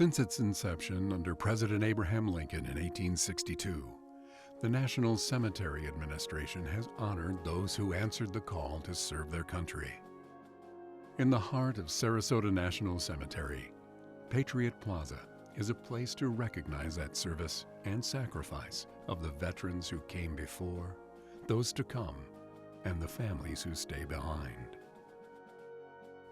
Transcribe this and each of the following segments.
Since its inception under President Abraham Lincoln in 1862, the National Cemetery Administration has honored those who answered the call to serve their country. In the heart of Sarasota National Cemetery, Patriot Plaza is a place to recognize that service and sacrifice of the veterans who came before, those to come, and the families who stay behind.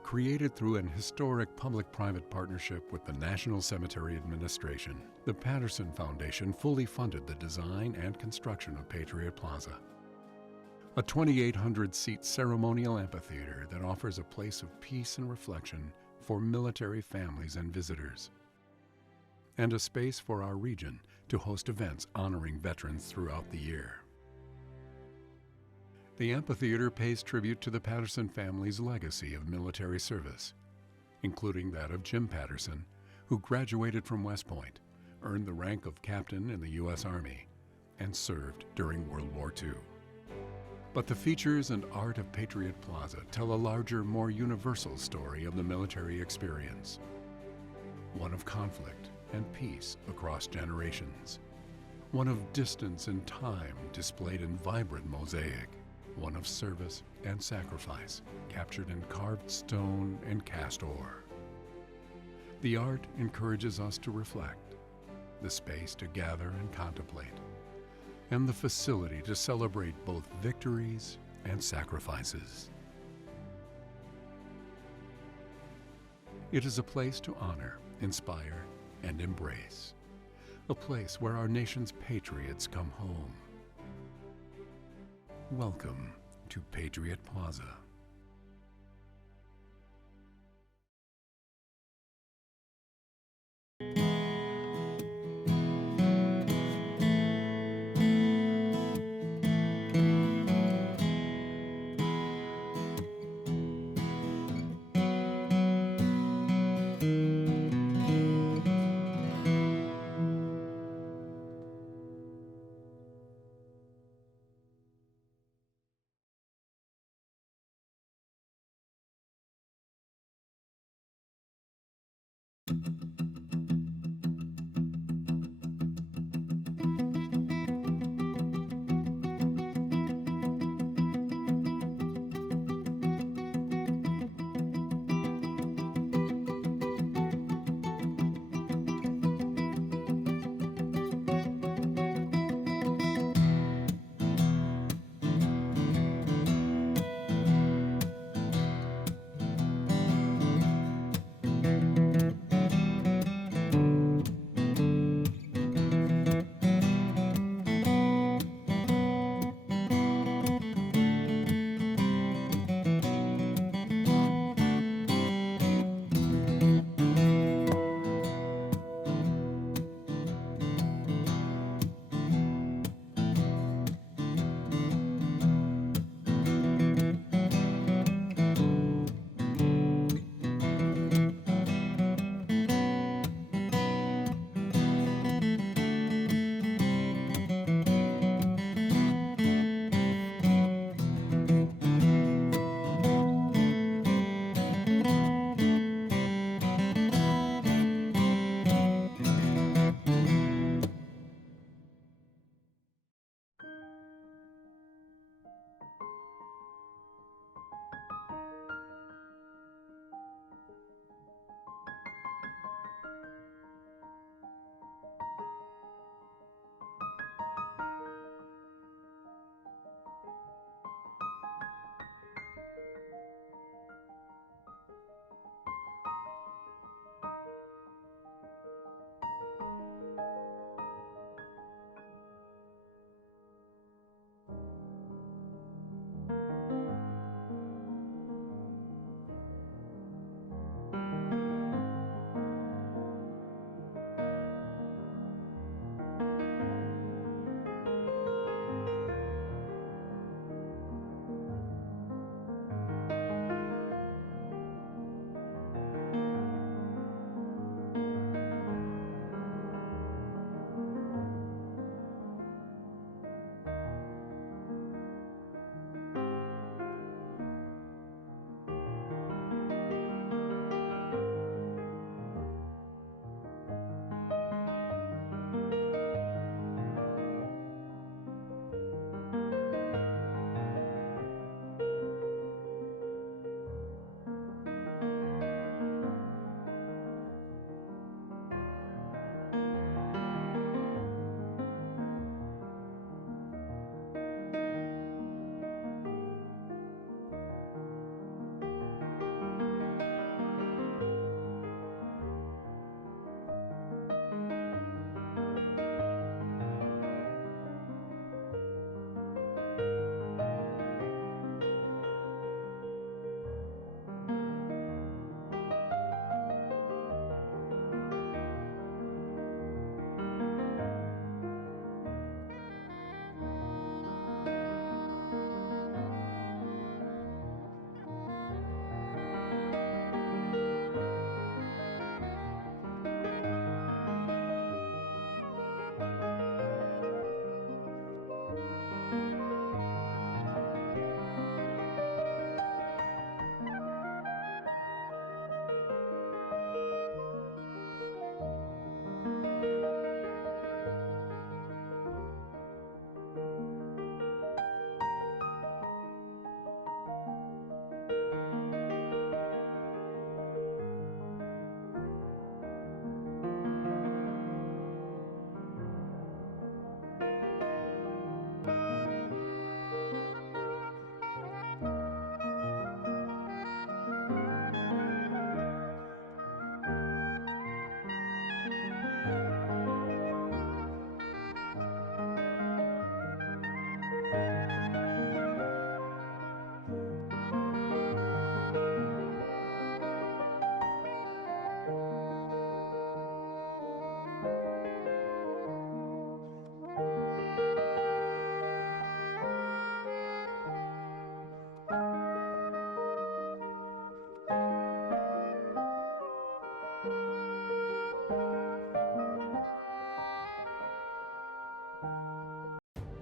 Created through an historic public-private partnership with the National Cemetery Administration, the Patterson Foundation fully funded the design and construction of Patriot Plaza, a 2,800-seat ceremonial amphitheater that offers a place of peace and reflection for military families and visitors, and a space for our region to host events honoring veterans throughout the year. The amphitheater pays tribute to the Patterson family's legacy of military service, including that of Jim Patterson, who graduated from West Point, earned the rank of captain in the U.S. Army, and served during World War II. But the features and art of Patriot Plaza tell a larger, more universal story of the military experience, one of conflict and peace across generations, one of distance and time displayed in vibrant mosaic, one of service and sacrifice captured in carved stone and cast ore. The art encourages us to reflect, the space to gather and contemplate, and the facility to celebrate both victories and sacrifices. It is a place to honor, inspire, and embrace, a place where our nation's patriots come home. Welcome to Patriot Plaza.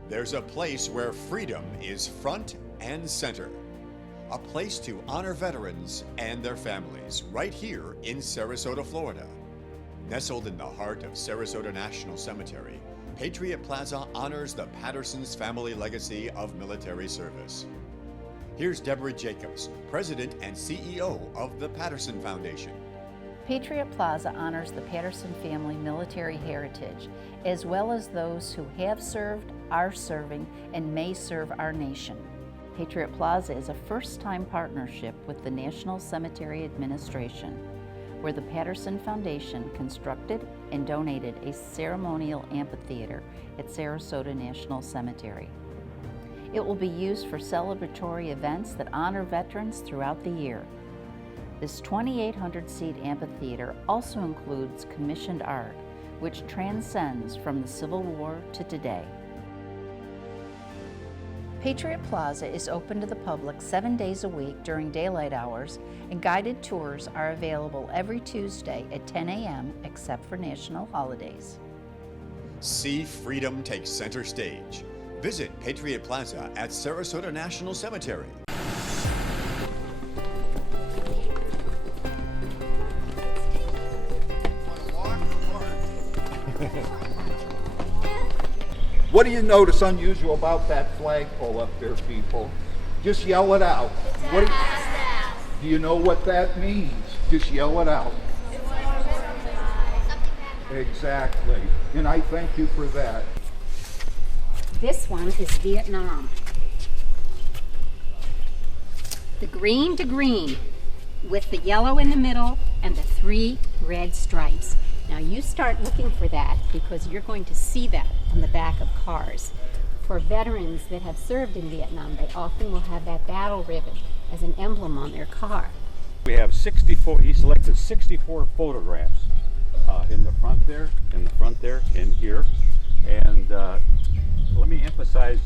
There's a place where freedom is front and center. A place to honor veterans and their families right here in Sarasota, Florida. Nestled in the heart of Sarasota National Cemetery, Patriot Plaza honors the Patterson's family legacy of military service. Here's Deborah Jacobs, President and CEO of the Patterson Foundation. Patriot Plaza honors the Patterson family military heritage, as well as those who have served, are serving, and may serve our nation. Patriot Plaza is a first-time partnership with the National Cemetery Administration, where the Patterson Foundation constructed and donated a ceremonial amphitheater at Sarasota National Cemetery. It will be used for celebratory events that honor veterans throughout the year. This 2,800-seat amphitheater also includes commissioned art, which transcends from the Civil War to today. Patriot Plaza is open to the public 7 days a week during daylight hours, and guided tours are available every Tuesday at 10 a.m. except for national holidays. See freedom take center stage. Visit Patriot Plaza at Sarasota National Cemetery. What do you notice unusual about that flagpole up there, people? Just yell it out. Do you know what that means? Just yell it out. Exactly. And I thank you for that. This one is Vietnam. The green to green with the yellow in the middle and the 3 red stripes. Now you start looking for that because you're going to see that on the back of cars. For veterans that have served in Vietnam, they often will have that battle ribbon as an emblem on their car. We have 64, he selected 64 photographs in the front there, and here. And let me emphasize,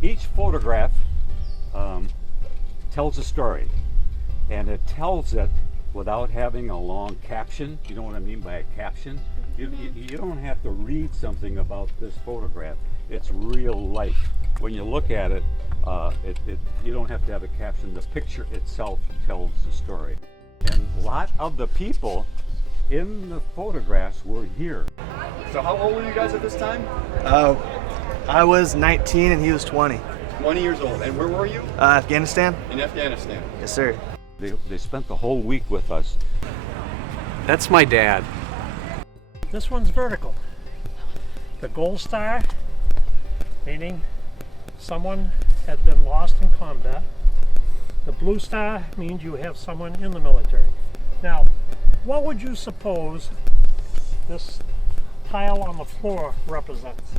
each photograph tells a story. And it tells it without having a long caption. You know what I mean by a caption? You don't have to read something about this photograph. It's real life. When you look at it, you don't have to have a caption. The picture itself tells the story. And a lot of the people in the photographs were here. So how old were you guys at this time? I was 19 and he was 20. 20 years old. And where were you? Afghanistan? In Afghanistan. Yes, sir. They spent the whole week with us. That's my dad. This one's vertical. The gold star, meaning someone has been lost in combat. The blue star means you have someone in the military. Now, what would you suppose this tile on the floor represents?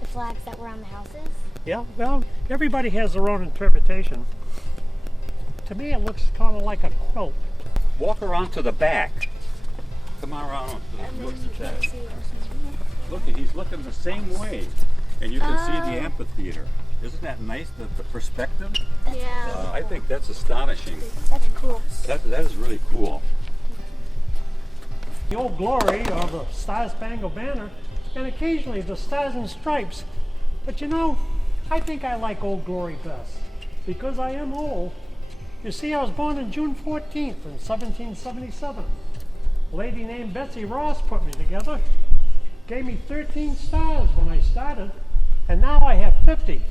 The flags that were on the houses? Yeah, well, everybody has their own interpretation. To me, it looks kind of like a quilt. Walk around to the back. Come on around. Look at that. Look, he's looking the same way. And you can see the amphitheater. Isn't that nice, the perspective? Yeah. I think that's astonishing. That's cool. That is really cool. The Old Glory, or the Star Spangled Banner, and occasionally the Stars and Stripes. But you know, I think I like Old Glory best, because I am old. You see, I was born on June 14th in 1777. A lady named Betsy Ross put me together, gave me 13 stars when I started, and now I have 50.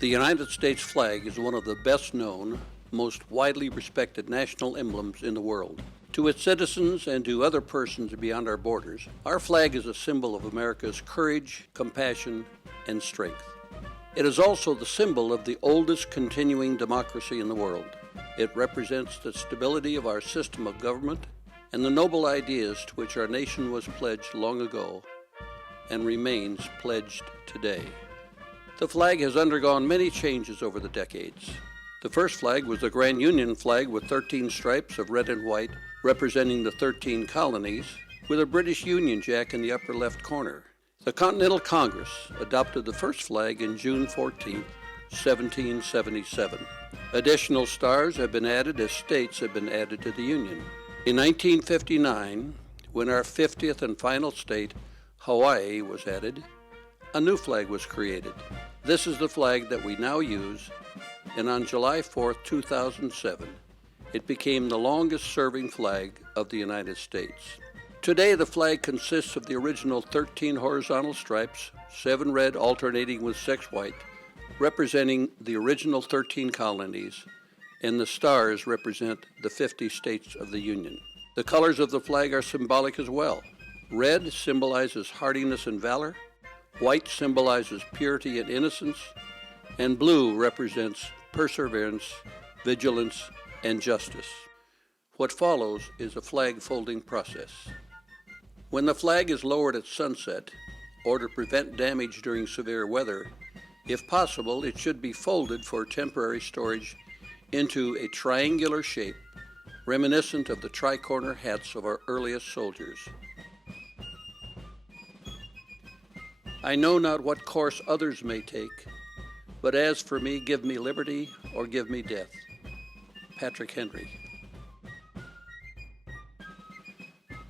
The United States flag is one of the best known, most widely respected national emblems in the world. To its citizens and to other persons beyond our borders, our flag is a symbol of America's courage, compassion, and strength. It is also the symbol of the oldest continuing democracy in the world. It represents the stability of our system of government and the noble ideas to which our nation was pledged long ago and remains pledged today. The flag has undergone many changes over the decades. The first flag was the Grand Union flag with 13 stripes of red and white representing the 13 colonies, with a British Union Jack in the upper left corner. The Continental Congress adopted the first flag in June 14, 1777. Additional stars have been added as states have been added to the Union. In 1959, when our 50th and final state, Hawaii, was added, a new flag was created. This is the flag that we now use, and on July 4, 2007, it became the longest-serving flag of the United States. Today, the flag consists of the original 13 horizontal stripes, 7 red alternating with 6 white, representing the original 13 colonies, and the stars represent the 50 states of the Union. The colors of the flag are symbolic as well. Red symbolizes hardiness and valor, white symbolizes purity and innocence, and blue represents perseverance, vigilance, and justice. What follows is a flag folding process. When the flag is lowered at sunset, or to prevent damage during severe weather, if possible, it should be folded for temporary storage into a triangular shape, reminiscent of the tricorner hats of our earliest soldiers. I know not what course others may take, but as for me, give me liberty or give me death. Patrick Henry.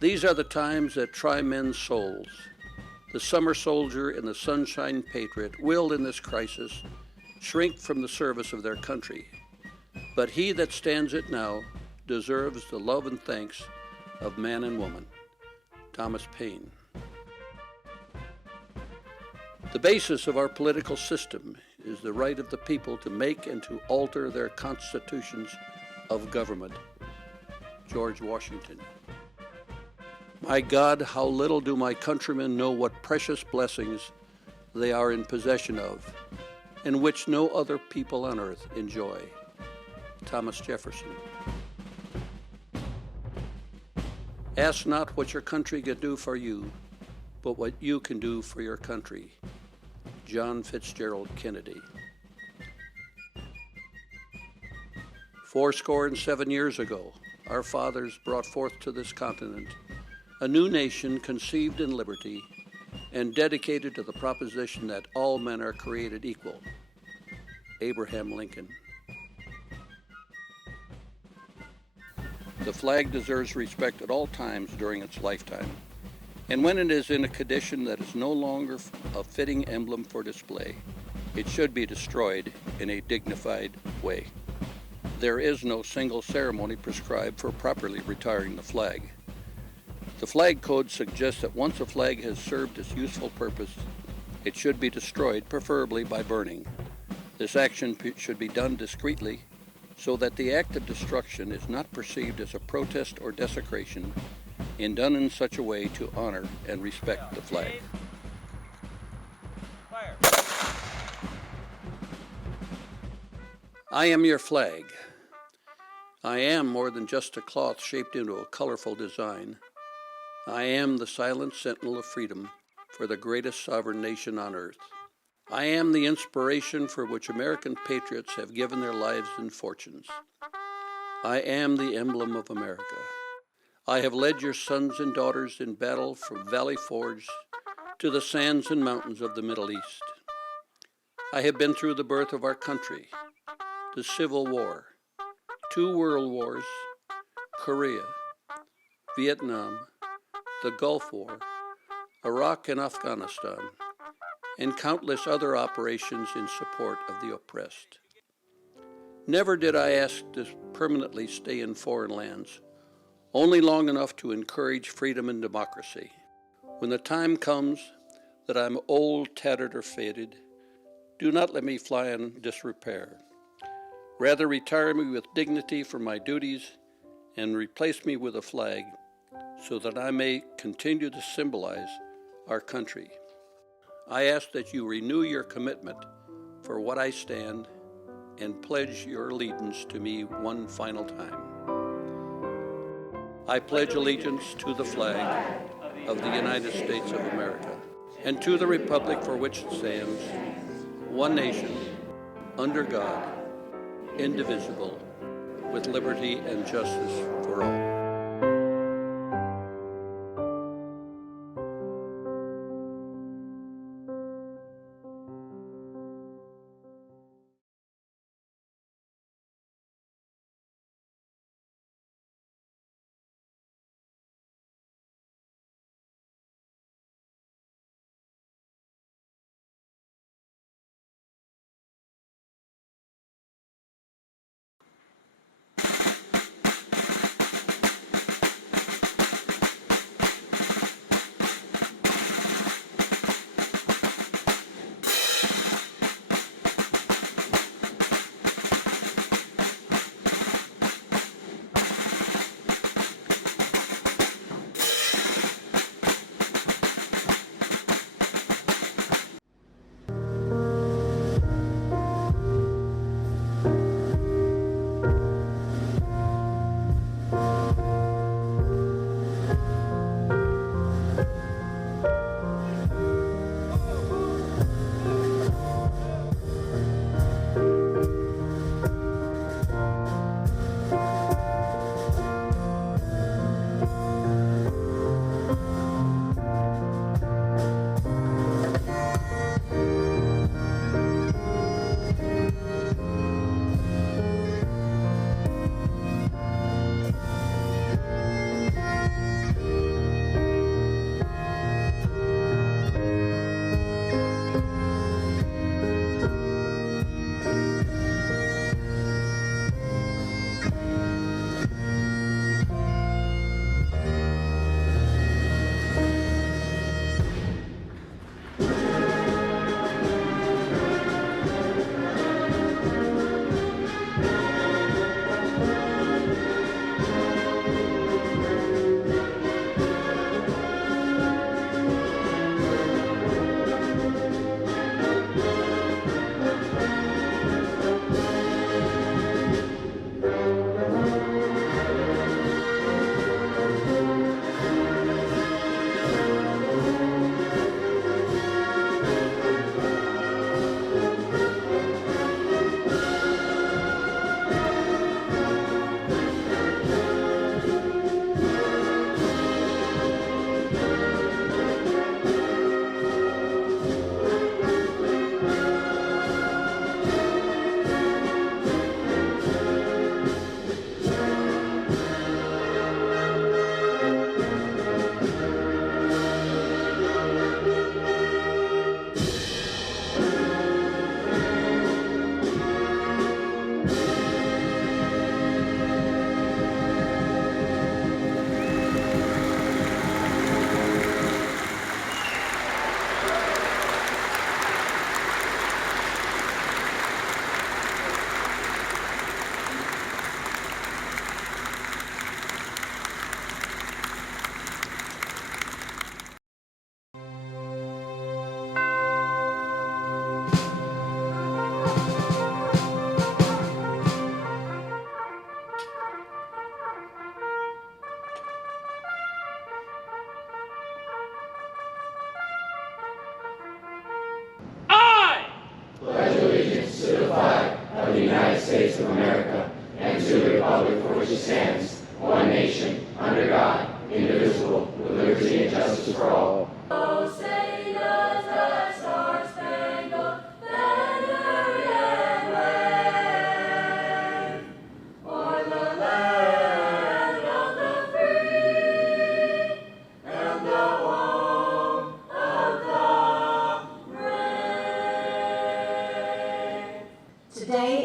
These are the times that try men's souls. The summer soldier and the sunshine patriot will, in this crisis, shrink from the service of their country. But he that stands it now deserves the love and thanks of man and woman. Thomas Paine. The basis of our political system is the right of the people to make and to alter their constitutions of government. George Washington. My God, how little do my countrymen know what precious blessings they are in possession of, and which no other people on earth enjoy. Thomas Jefferson. Ask not what your country can do for you, but what you can do for your country. John Fitzgerald Kennedy. 77 years ago, our fathers brought forth to this continent a new nation conceived in liberty and dedicated to the proposition that all men are created equal. Abraham Lincoln. The flag deserves respect at all times during its lifetime, and when it is in a condition that is no longer a fitting emblem for display, it should be destroyed in a dignified way. There is no single ceremony prescribed for properly retiring the flag. The flag code suggests that once a flag has served its useful purpose, it should be destroyed, preferably by burning. This action should be done discreetly so that the act of destruction is not perceived as a protest or desecration, and done in such a way to honor and respect the flag. Fire. I am your flag. I am more than just a cloth shaped into a colorful design. I am the silent sentinel of freedom for the greatest sovereign nation on earth. I am the inspiration for which American patriots have given their lives and fortunes. I am the emblem of America. I have led your sons and daughters in battle from Valley Forge to the sands and mountains of the Middle East. I have been through the birth of our country, the Civil War, 2 world wars, Korea, Vietnam, the Gulf War, Iraq and Afghanistan, and countless other operations in support of the oppressed. Never did I ask to permanently stay in foreign lands, only long enough to encourage freedom and democracy. When the time comes that I'm old, tattered, or faded, do not let me fly in disrepair. Rather retire me with dignity from my duties and replace me with a flag so that I may continue to symbolize our country. I ask that you renew your commitment for what I stand and pledge your allegiance to me one final time. I pledge allegiance to the flag of the United States of America and to the republic for which it stands, one nation, under God, indivisible, with liberty and justice for all. Today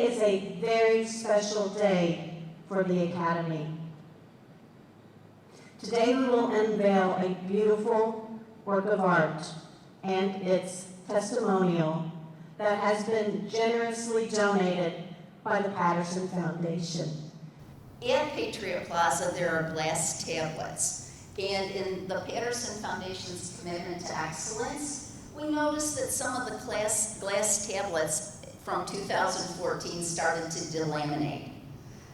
is a very special day for the Academy. Today we will unveil a beautiful work of art and its testimonial that has been generously donated by the Patterson Foundation. At Patriot Plaza, there are glass tablets, and in the Patterson Foundation's commitment to excellence, we noticed that some of the glass tablets from 2014 started to delaminate.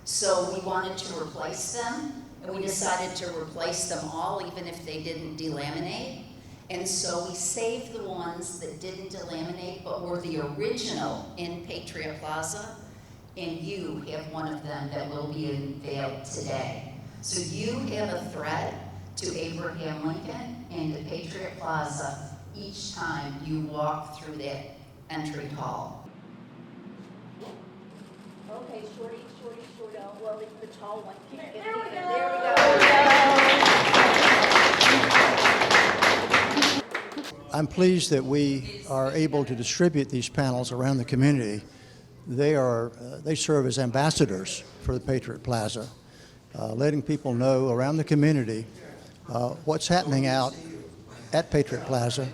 So we wanted to replace them, and we decided to replace them all even if they didn't delaminate. And so we saved the ones that didn't delaminate but were the original in Patriot Plaza, and you have one of them that will be unveiled today. So you have a thread to Abraham Lincoln and to Patriot Plaza each time you walk through that entry hall. Okay, shorty. Oh, well, it's the tall one. There we go. I'm pleased that we are able to distribute these panels around the community. They serve as ambassadors for the Patriot Plaza, letting people know around the community what's happening out at Patriot Plaza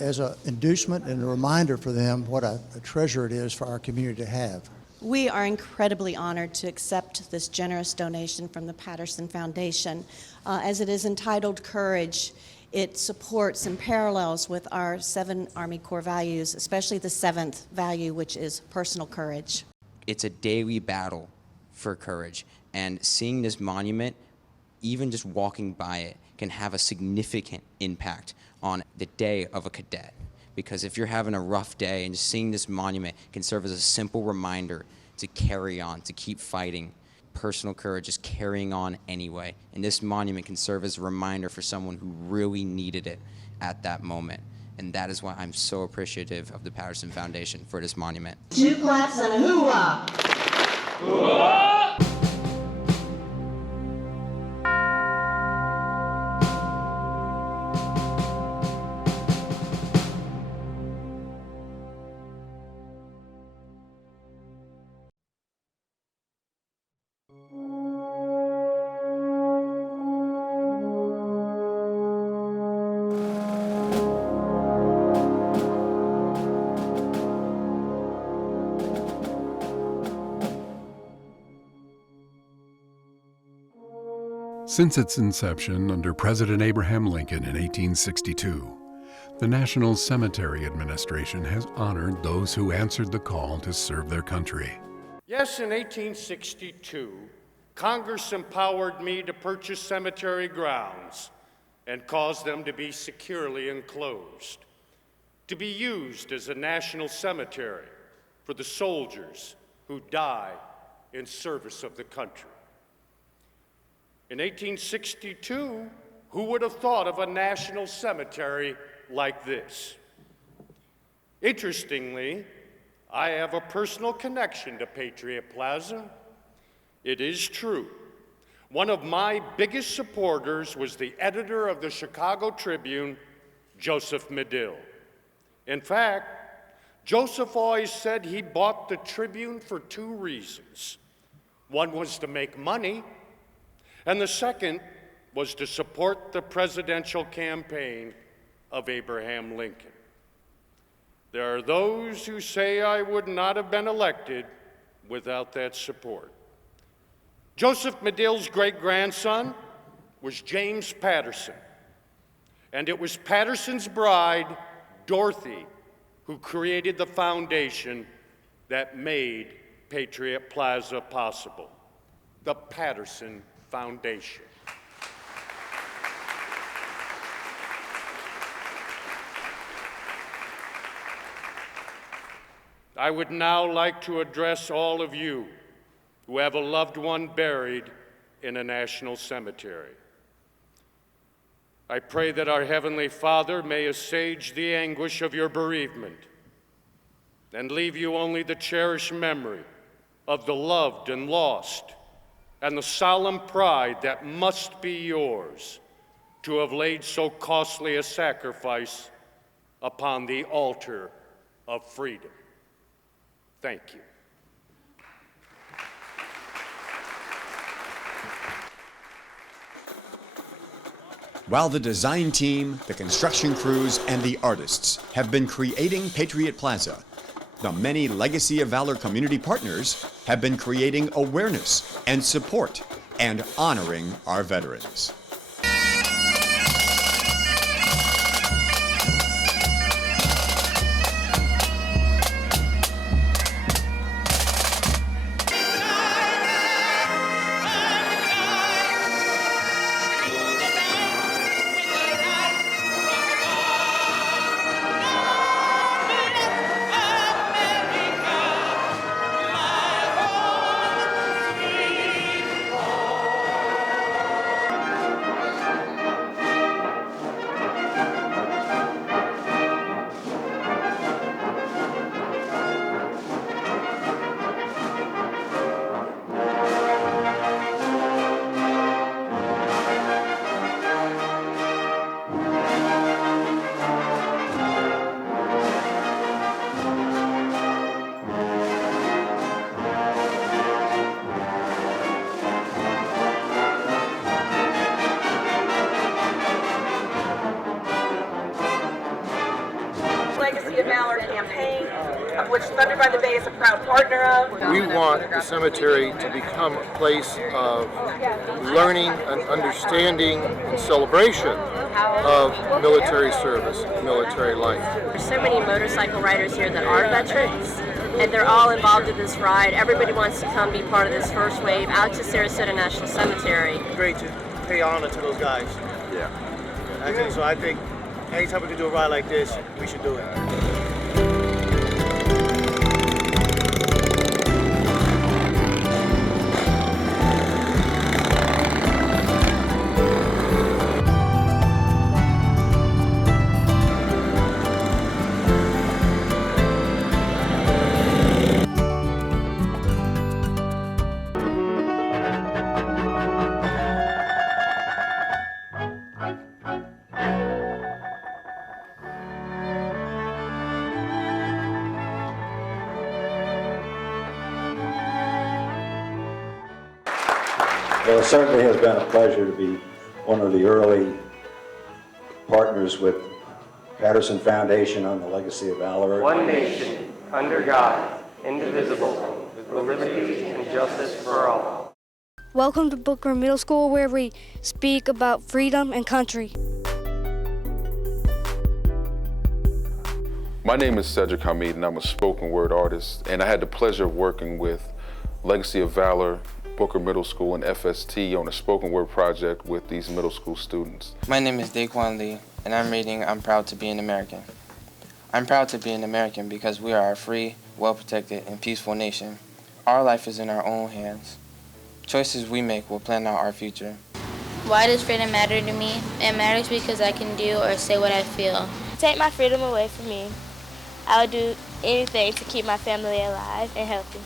as an inducement and a reminder for them what a treasure it is for our community to have. We are incredibly honored to accept this generous donation from the Patterson Foundation. As it is entitled Courage, it supports and parallels with our 7 Army Corps values, especially the 7th value, which is personal courage. It's a daily battle for courage, and seeing this monument, even just walking by it, can have a significant impact on the day of a cadet. Because if you're having a rough day and just seeing this monument can serve as a simple reminder to carry on, to keep fighting. Personal courage is carrying on anyway. And this monument can serve as a reminder for someone who really needed it at that moment. And that is why I'm so appreciative of the Patterson Foundation for this monument. 2 claps and a hoo-ah! Hoo-ah! Since its inception under President Abraham Lincoln in 1862, the National Cemetery Administration has honored those who answered the call to serve their country. Yes, in 1862, Congress empowered me to purchase cemetery grounds and cause them to be securely enclosed, to be used as a national cemetery for the soldiers who die in service of the country. In 1862, who would have thought of a national cemetery like this? Interestingly, I have a personal connection to Patriot Plaza. It is true. One of my biggest supporters was the editor of the Chicago Tribune, Joseph Medill. In fact, Joseph always said he bought the Tribune for 2 reasons. One was to make money, and the second was to support the presidential campaign of Abraham Lincoln. There are those who say I would not have been elected without that support. Joseph Medill's great-grandson was James Patterson, and it was Patterson's bride, Dorothy, who created the foundation that made Patriot Plaza possible, the Patterson Foundation. I would now like to address all of you, who have a loved one buried in a national cemetery. I pray that our Heavenly Father may assuage the anguish of your bereavement and leave you only the cherished memory of the loved and lost, and the solemn pride that must be yours to have laid so costly a sacrifice upon the altar of freedom. Thank you. While the design team, the construction crews, and the artists have been creating Patriot Plaza, the many Legacy of Valor community partners have been creating awareness and support and honoring our veterans. Legacy of Valor campaign, of which Thunder by the Bay is a proud partner of. We want the cemetery to become a place of learning and understanding and celebration of military service, military life. There's so many motorcycle riders here that are veterans, and they're all involved in this ride. Everybody wants to come be part of this first wave out to Sarasota National Cemetery. Great to pay honor to those guys. Yeah. I think anytime we can do a ride like this, we should do it. Well, it certainly has been a pleasure to be one of the early partners with Patterson Foundation on the Legacy of Valor. One nation, under God, indivisible, with liberty and justice for all. Welcome to Booker Middle School, where we speak about freedom and country. My name is Cedric Hamid, and I'm a spoken word artist, and I had the pleasure of working with Legacy of Valor, Booker Middle School, and FST on a spoken word project with these middle school students. My name is Daquan Lee, and I'm reading I'm Proud to be an American. I'm proud to be an American because we are a free, well-protected, and peaceful nation. Our life is in our own hands. Choices we make will plan out our future. Why does freedom matter to me? It matters because I can do or say what I feel. Take my freedom away from me. I would do anything to keep my family alive and healthy.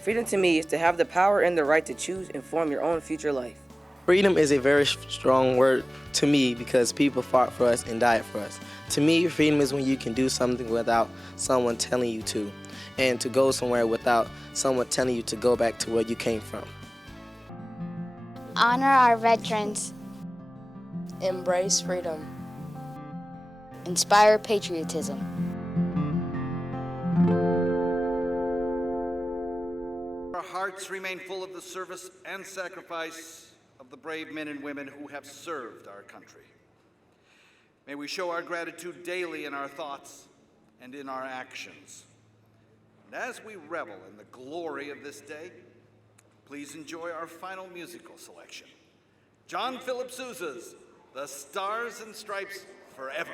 Freedom to me is to have the power and the right to choose and form your own future life. Freedom is a very strong word to me because people fought for us and died for us. To me, freedom is when you can do something without someone telling you to, and to go somewhere without someone telling you to go back to where you came from. Honor our veterans. Embrace freedom. Inspire patriotism. Our hearts remain full of the service and sacrifice of the brave men and women who have served our country. May we show our gratitude daily in our thoughts and in our actions. And as we revel in the glory of this day, please enjoy our final musical selection. John Philip Sousa's The Stars and Stripes Forever.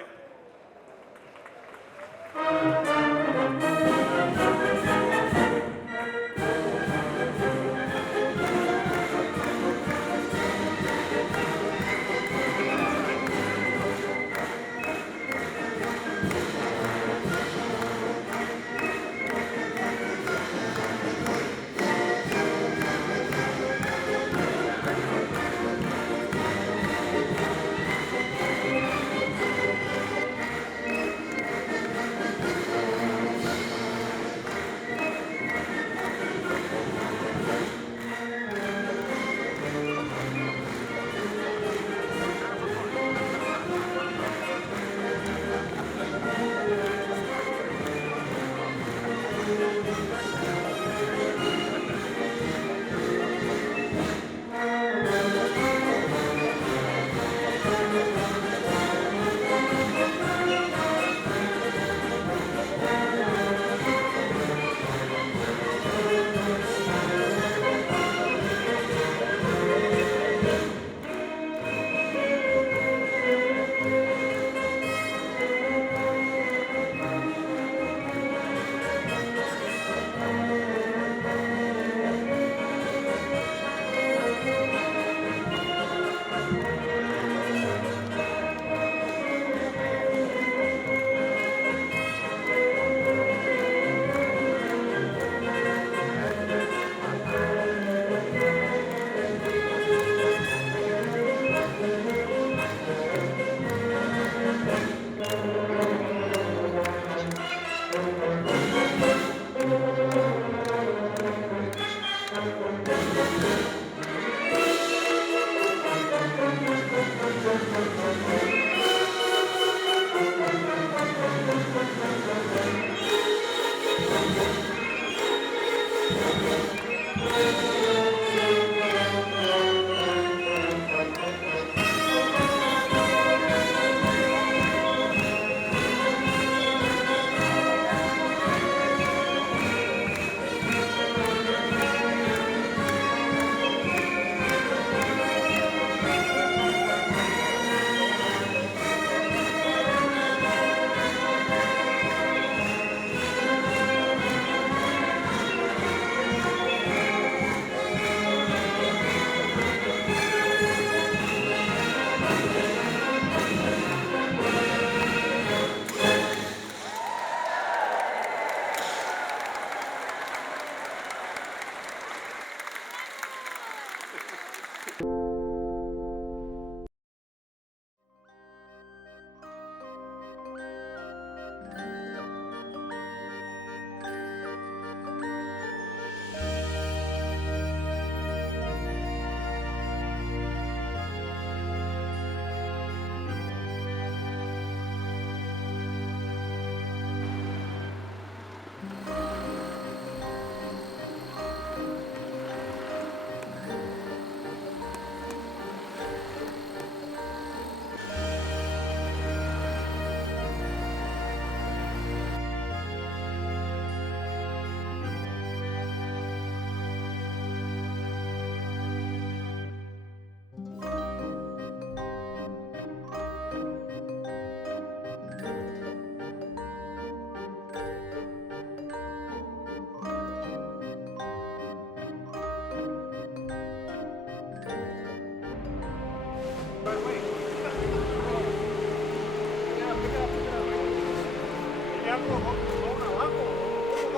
How are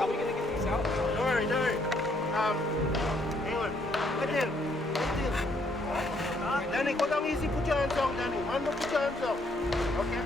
we gonna get these out? Don't worry. Hang on. Right there. Danny, go down easy. Put your hands on, Danny. Man, put your hands on. Okay.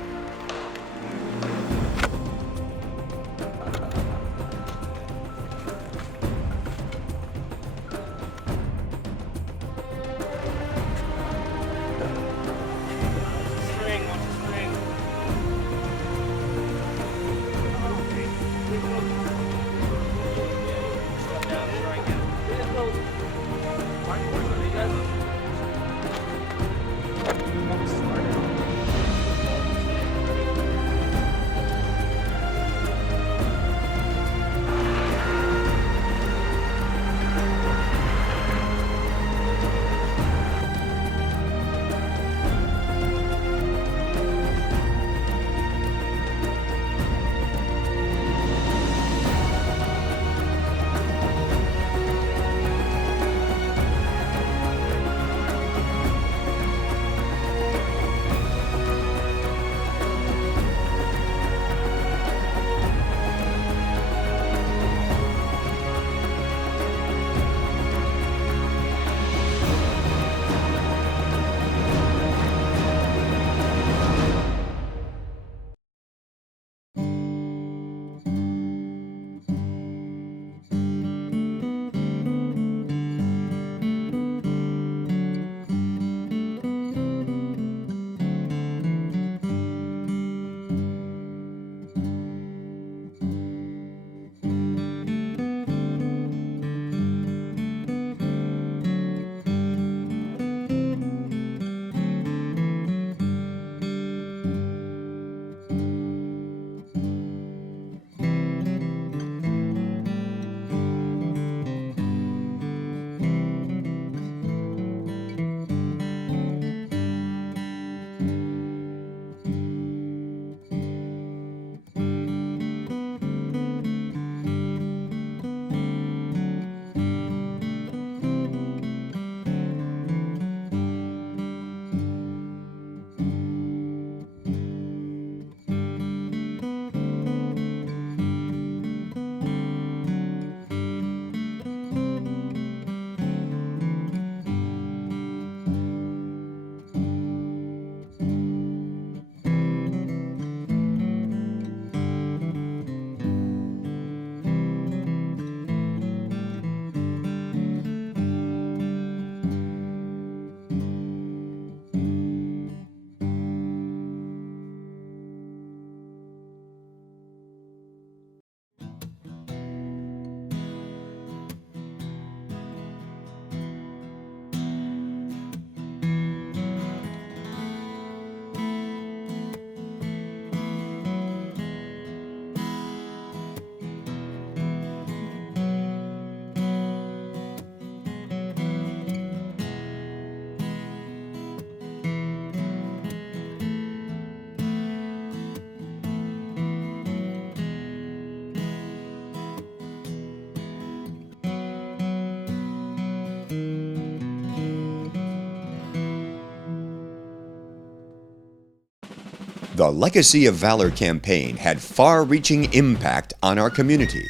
The Legacy of Valor campaign had far-reaching impact on our community.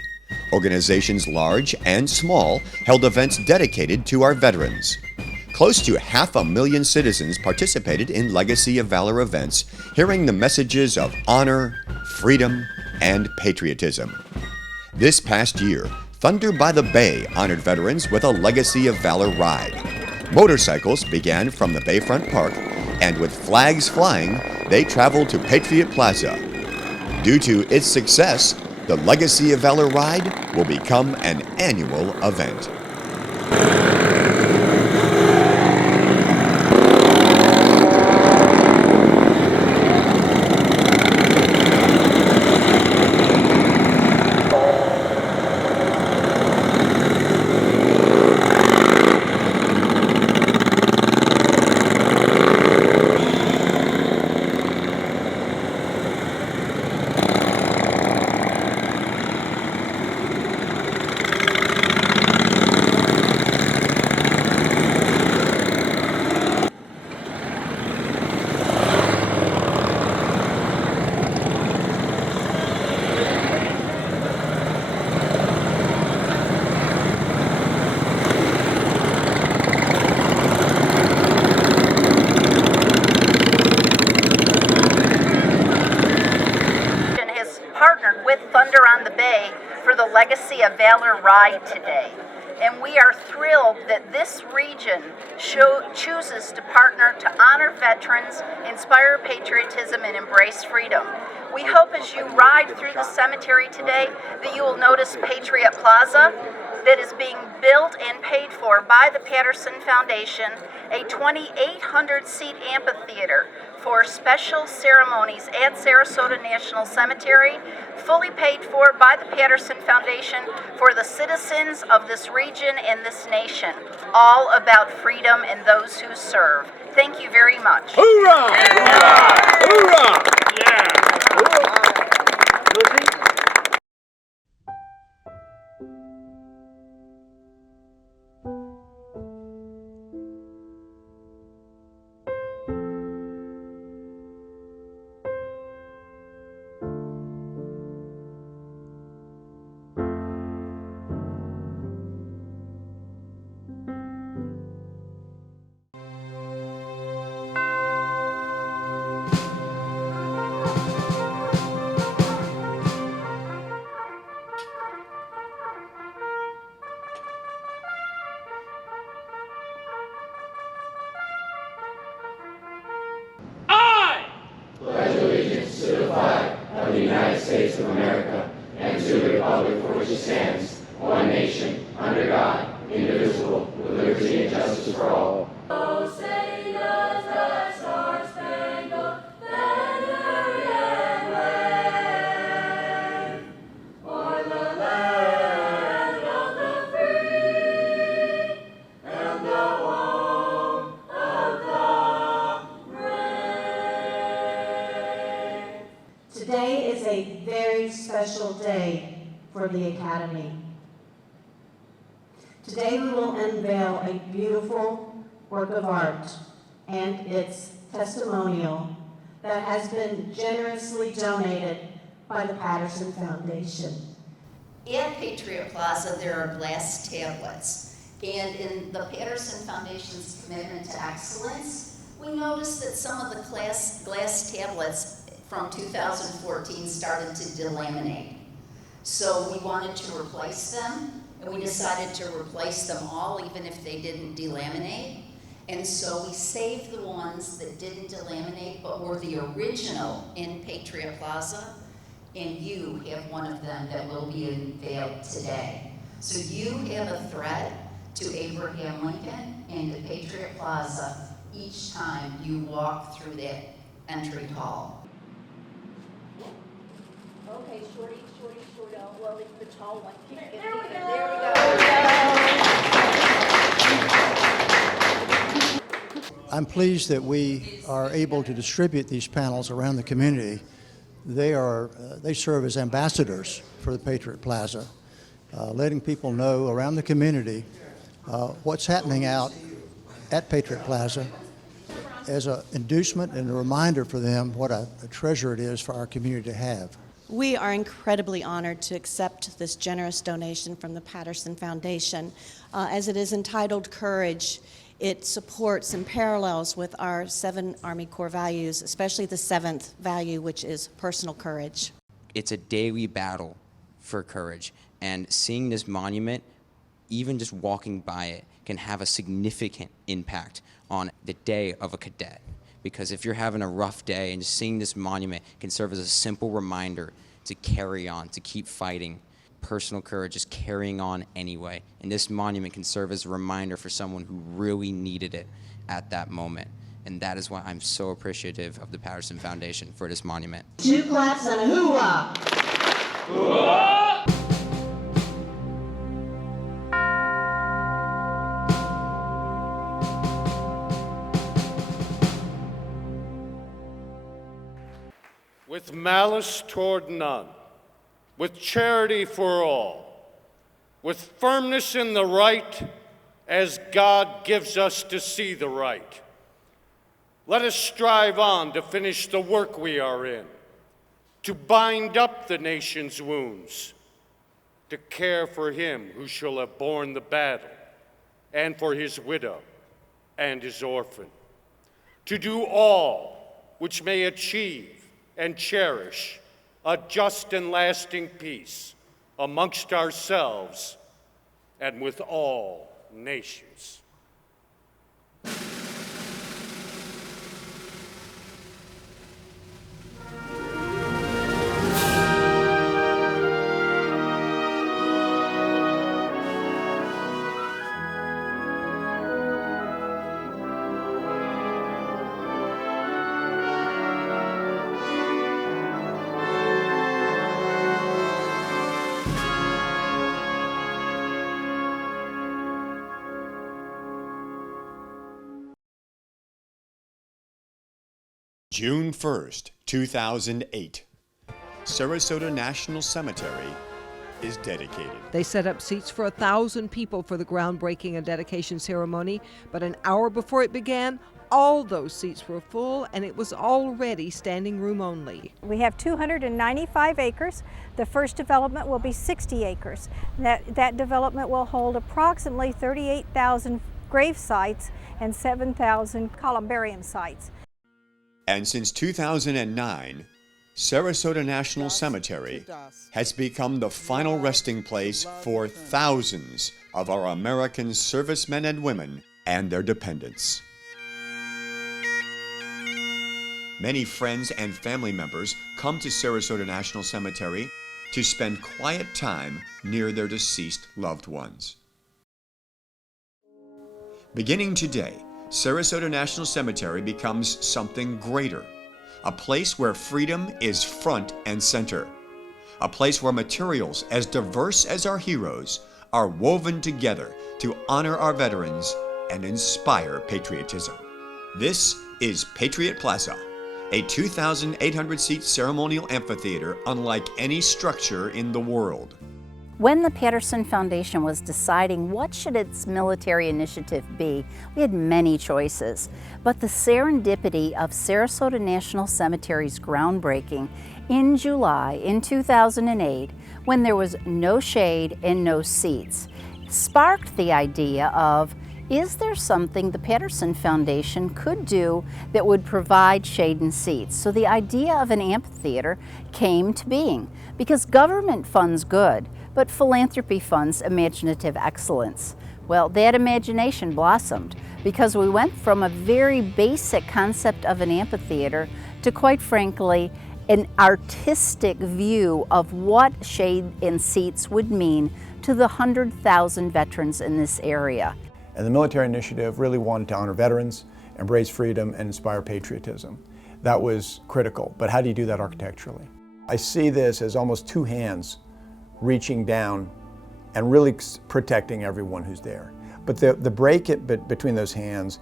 Organizations large and small held events dedicated to our veterans. Close to 500,000 citizens participated in Legacy of Valor events, hearing the messages of honor, freedom, and patriotism. This past year, Thunder by the Bay honored veterans with a Legacy of Valor ride. Motorcycles began from the Bayfront Park, and with flags flying, they traveled to Patriot Plaza. Due to its success, the Legacy of Valor ride will become an annual event. Thunder on the Bay for the Legacy of Valor ride today. And we are thrilled that this region chooses to partner to honor veterans, inspire patriotism, and embrace freedom. We hope as you ride through the cemetery today that you will notice Patriot Plaza that is being built and paid for by the Patterson Foundation, a 2,800-seat amphitheater for special ceremonies at Sarasota National Cemetery, fully paid for by the Patterson Foundation for the citizens of this region and this nation, all about freedom and those who serve. Thank you very much. Hoorah! Hoorah! Hoorah! Yeah! of the United States of America and to the republic for which it stands, one nation, under God, indivisible, with liberty and justice for all. Oh, say does the star-spangled banner yet wave o'er the land of the free and the home of the brave. Today is a very special day for the Academy. Today we will unveil a beautiful work of art and its testimonial that has been generously donated by the Patterson Foundation. At Patriot Plaza, there are glass tablets, and in the Patterson Foundation's commitment to excellence, we noticed that some of the glass tablets from 2014 started to delaminate. So we wanted to replace them, and we decided to replace them all even if they didn't delaminate. And so we saved the ones that didn't delaminate but were the original in Patriot Plaza, and you have one of them that will be unveiled today. So you have a thread to Abraham Lincoln and to Patriot Plaza each time you walk through that entry hall. Okay, shorty. Oh, well, it's the tall one. There we go. I'm pleased that we are able to distribute these panels around the community. They serve as ambassadors for the Patriot Plaza, letting people know around the community what's happening out at Patriot Plaza as an inducement and a reminder for them what a treasure it is for our community to have. We are incredibly honored to accept this generous donation from the Patterson Foundation. As it is entitled Courage, it supports and parallels with our 7 Army Corps values, especially the 7th value, which is personal courage. It's a daily battle for courage, and seeing this monument, even just walking by it, can have a significant impact on the day of a cadet. Because if you're having a rough day and just seeing this monument can serve as a simple reminder to carry on, to keep fighting. Personal courage is carrying on anyway. And this monument can serve as a reminder for someone who really needed it at that moment. And that is why I'm so appreciative of the Patterson Foundation for this monument. 2 claps and a hoorah! Hoorah! With malice toward none, with charity for all, with firmness in the right as God gives us to see the right. Let us strive on to finish the work we are in, to bind up the nation's wounds, to care for him who shall have borne the battle, and for his widow and his orphan, to do all which may achieve and cherish a just and lasting peace amongst ourselves and with all nations. June 1st, 2008. Sarasota National Cemetery is dedicated. They set up seats for 1,000 people for the groundbreaking and dedication ceremony, but an hour before it began, all those seats were full and it was already standing room only. We have 295 acres. The first development will be 60 acres. That development will hold approximately 38,000 grave sites and 7,000 columbarium sites. And since 2009, Sarasota National Cemetery has become the final resting place for thousands of our American servicemen and women and their dependents. Many friends and family members come to Sarasota National Cemetery to spend quiet time near their deceased loved ones. Beginning today, Sarasota National Cemetery becomes something greater, a place where freedom is front and center, a place where materials as diverse as our heroes are woven together to honor our veterans and inspire patriotism. This is Patriot Plaza, a 2,800-seat ceremonial amphitheater unlike any structure in the world. When the Patterson Foundation was deciding what should its military initiative be, we had many choices. But the serendipity of Sarasota National Cemetery's groundbreaking in July in 2008, when there was no shade and no seats, sparked the idea of, is there something the Patterson Foundation could do that would provide shade and seats? So the idea of an amphitheater came to being, because government funds good, but philanthropy funds imaginative excellence. Well, that imagination blossomed because we went from a very basic concept of an amphitheater to, quite frankly, an artistic view of what shade and seats would mean to the 100,000 veterans in this area. And the military initiative really wanted to honor veterans, embrace freedom, and inspire patriotism. That was critical, but how do you do that architecturally? I see this as almost two hands reaching down and really protecting everyone who's there. But the break between those hands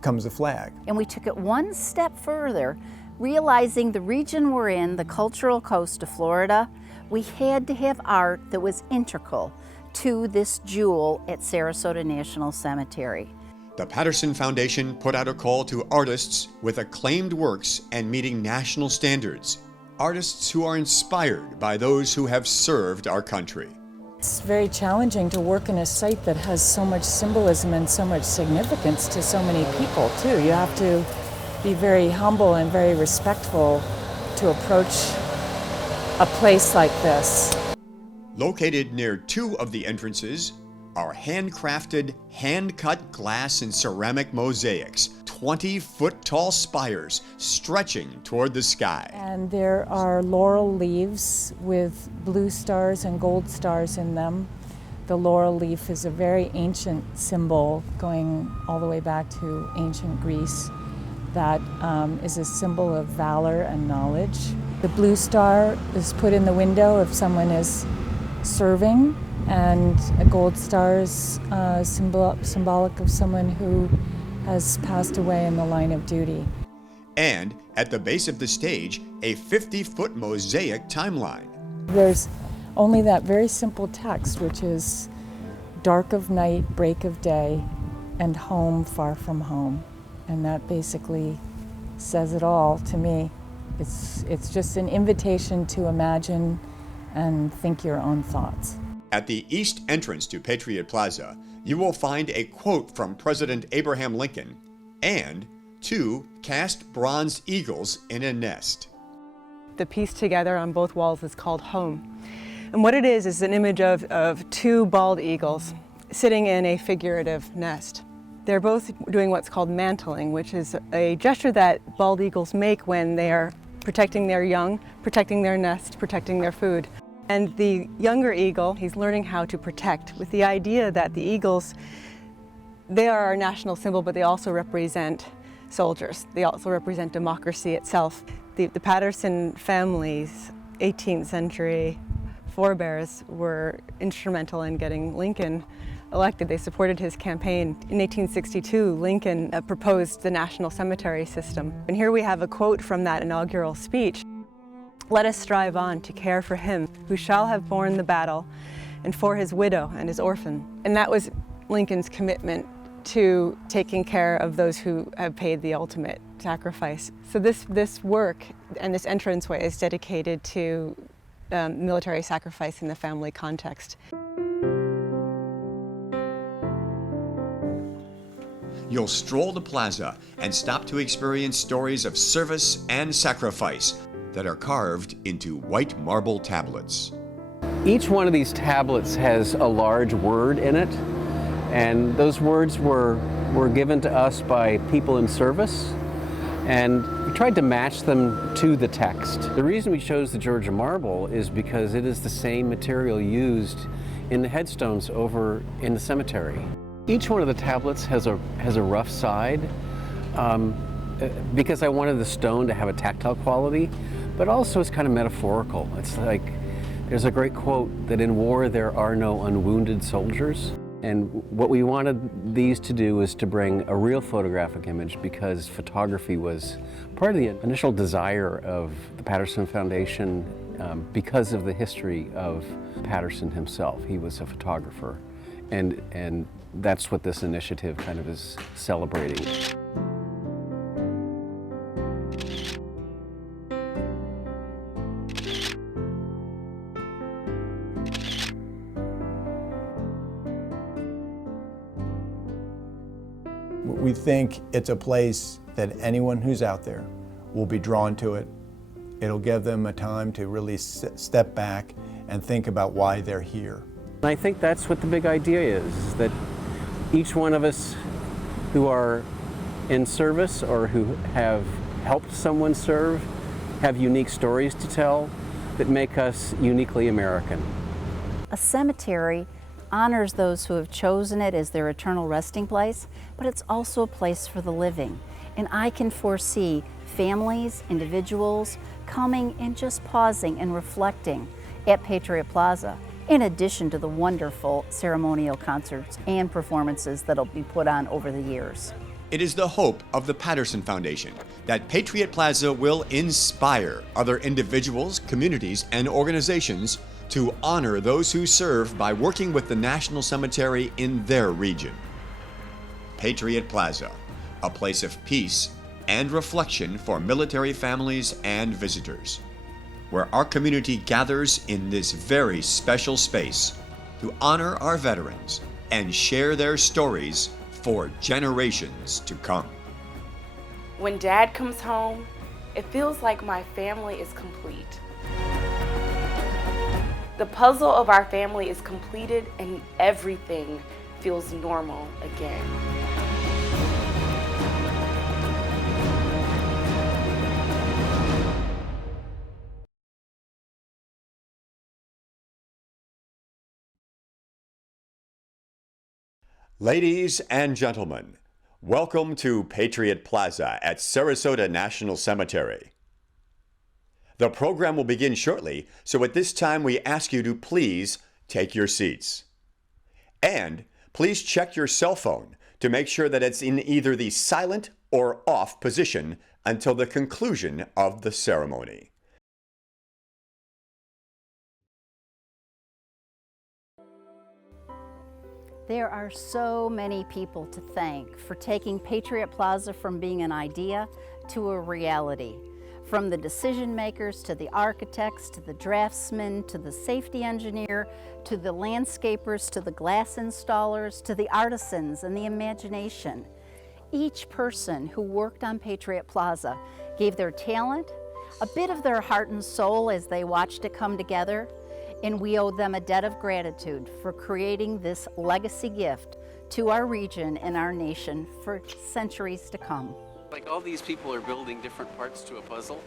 comes the flag. And we took it one step further, realizing the region we're in, the cultural coast of Florida, we had to have art that was integral to this jewel at Sarasota National Cemetery. The Patterson Foundation put out a call to artists with acclaimed works and meeting national standards. Artists who are inspired by those who have served our country. It's very challenging to work in a site that has so much symbolism and so much significance to so many people, too. You have to be very humble and very respectful to approach a place like this. Located near two of the entrances are handcrafted, hand-cut glass and ceramic mosaics, 20-foot-tall spires stretching toward the sky. And there are laurel leaves with blue stars and gold stars in them. The laurel leaf is a very ancient symbol going all the way back to ancient Greece that is a symbol of valor and knowledge. The blue star is put in the window if someone is serving, and a gold star is symbolic of someone who has passed away in the line of duty. And at the base of the stage, a 50-foot mosaic timeline. There's only that very simple text, which is dark of night, break of day, and home far from home. And that basically says it all to me. It's just an invitation to imagine and think your own thoughts. At the east entrance to Patriot Plaza, you will find a quote from President Abraham Lincoln and two cast bronze eagles in a nest. the piece together on both walls is called Home. And what it is an image of two bald eagles sitting in a figurative nest. They're both doing what's called mantling, which is a gesture that bald eagles make when they are protecting their young, protecting their nest, protecting their food. And the younger eagle, he's learning how to protect with the idea that the eagles, they are our national symbol, but they also represent soldiers. They also represent democracy itself. The Patterson family's 18th century forebears were instrumental in getting Lincoln elected. They supported his campaign. In 1862, Lincoln proposed the national cemetery system. And here we have a quote from that inaugural speech. "Let us strive on to care for him who shall have borne the battle, and for his widow and his orphan." And that was Lincoln's commitment to taking care of those who have paid the ultimate sacrifice. So this work and this entranceway is dedicated to military sacrifice in the family context. You'll stroll the plaza and stop to experience stories of service and sacrifice that are carved into white marble tablets. Each one of these tablets has a large word in it, and those words were given to us by people in service, and we tried to match them to the text. The reason we chose the Georgia marble is because it is the same material used in the headstones over in the cemetery. Each one of the tablets has a rough side because I wanted the stone to have a tactile quality, but also it's kind of metaphorical. It's like, there's a great quote that in war there are no unwounded soldiers. And what we wanted these to do is to bring a real photographic image, because photography was part of the initial desire of the Patterson Foundation because of the history of Patterson himself. He was a photographer, and that's what this initiative kind of is celebrating. We think it's a place that anyone who's out there will be drawn to it. It'll give them a time to really step back and think about why they're here. And I think that's what the big idea is, that each one of us who are in service or who have helped someone serve have unique stories to tell that make us uniquely American. A cemetery honors those who have chosen it as their eternal resting place, but it's also a place for the living. And I can foresee families, individuals coming and just pausing and reflecting at Patriot Plaza, in addition to the wonderful ceremonial concerts and performances that'll be put on over the years. It is the hope of the Patterson Foundation that Patriot Plaza will inspire other individuals, communities, and organizations to honor those who serve by working with the National Cemetery in their region. Patriot Plaza, a place of peace and reflection for military families and visitors, where our community gathers in this very special space to honor our veterans and share their stories for generations to come. When Dad comes home, it feels like my family is complete. The puzzle of our family is completed and everything feels normal again. Ladies and gentlemen, welcome to Patriot Plaza at Sarasota National Cemetery. The program will begin shortly, so at this time we ask you to please take your seats. And please check your cell phone to make sure that it's in either the silent or off position until the conclusion of the ceremony. There are so many people to thank for taking Patriot Plaza from being an idea to a reality. From the decision makers, to the architects, to the draftsmen, to the safety engineer, to the landscapers, to the glass installers, to the artisans and the imagination. Each person who worked on Patriot Plaza gave their talent, a bit of their heart and soul as they watched it come together, and we owe them a debt of gratitude for creating this legacy gift to our region and our nation for centuries to come. Like all these people are building different parts to a puzzle,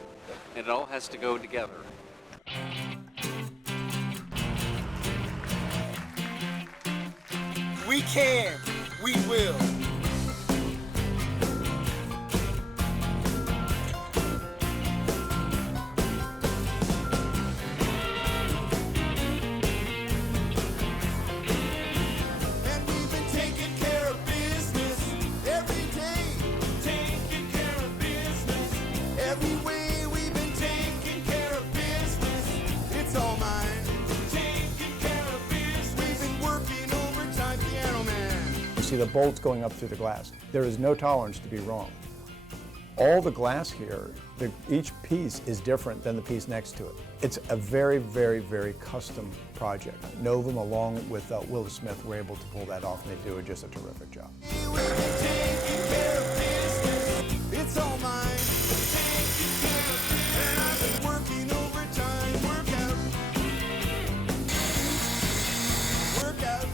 and it all has to go together. We can, we will. See the bolts going up through the glass. There is no tolerance to be wrong. All the glass here, each piece is different than the piece next to it. It's a very, very, very custom project. Novum, along with Willis Smith, were able to pull that off, and they do just a terrific job. It's all mine. And I've been working overtime. Work out. Work out.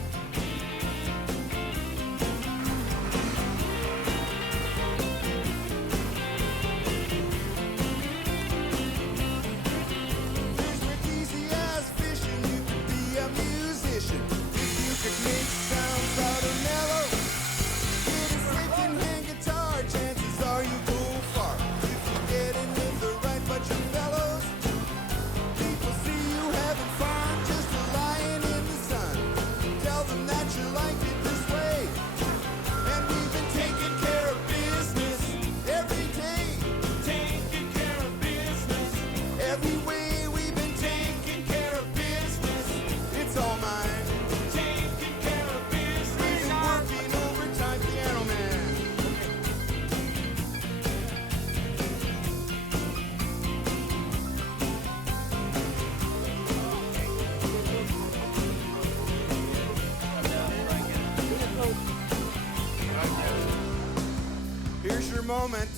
Here's your moment.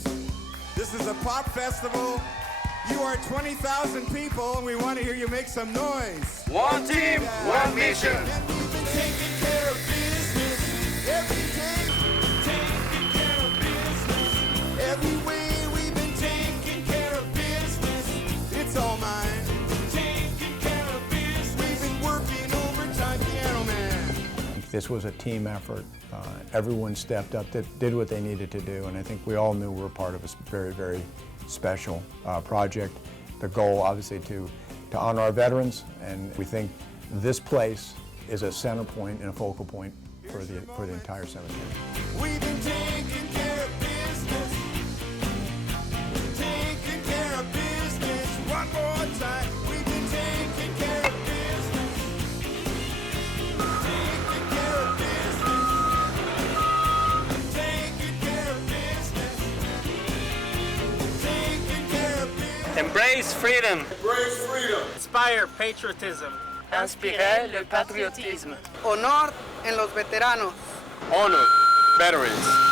This is a pop festival. You are 20,000 people, and we want to hear you make some noise. One team, one mission. And we've been taking care of business every day. Taking care of business every way. We've been taking care of business. It's all mine. Taking care of business. We've been working overtime, Piano Man. This was a team effort. Everyone stepped up, did what they needed to do, and I think we all knew we were part of a very, very special project. The goal, obviously, to honor our veterans, and we think this place is a center point and a focal point for the entire cemetery. We've been taking care of business. Taking care of business. One more time. We've been taking care of business. Taking care of business. Taking care of business. Taking care of business. Embrace freedom. Embrace freedom. Inspire patriotism. Inspirez le patriotisme. Honor en los veteranos. Honor veterans.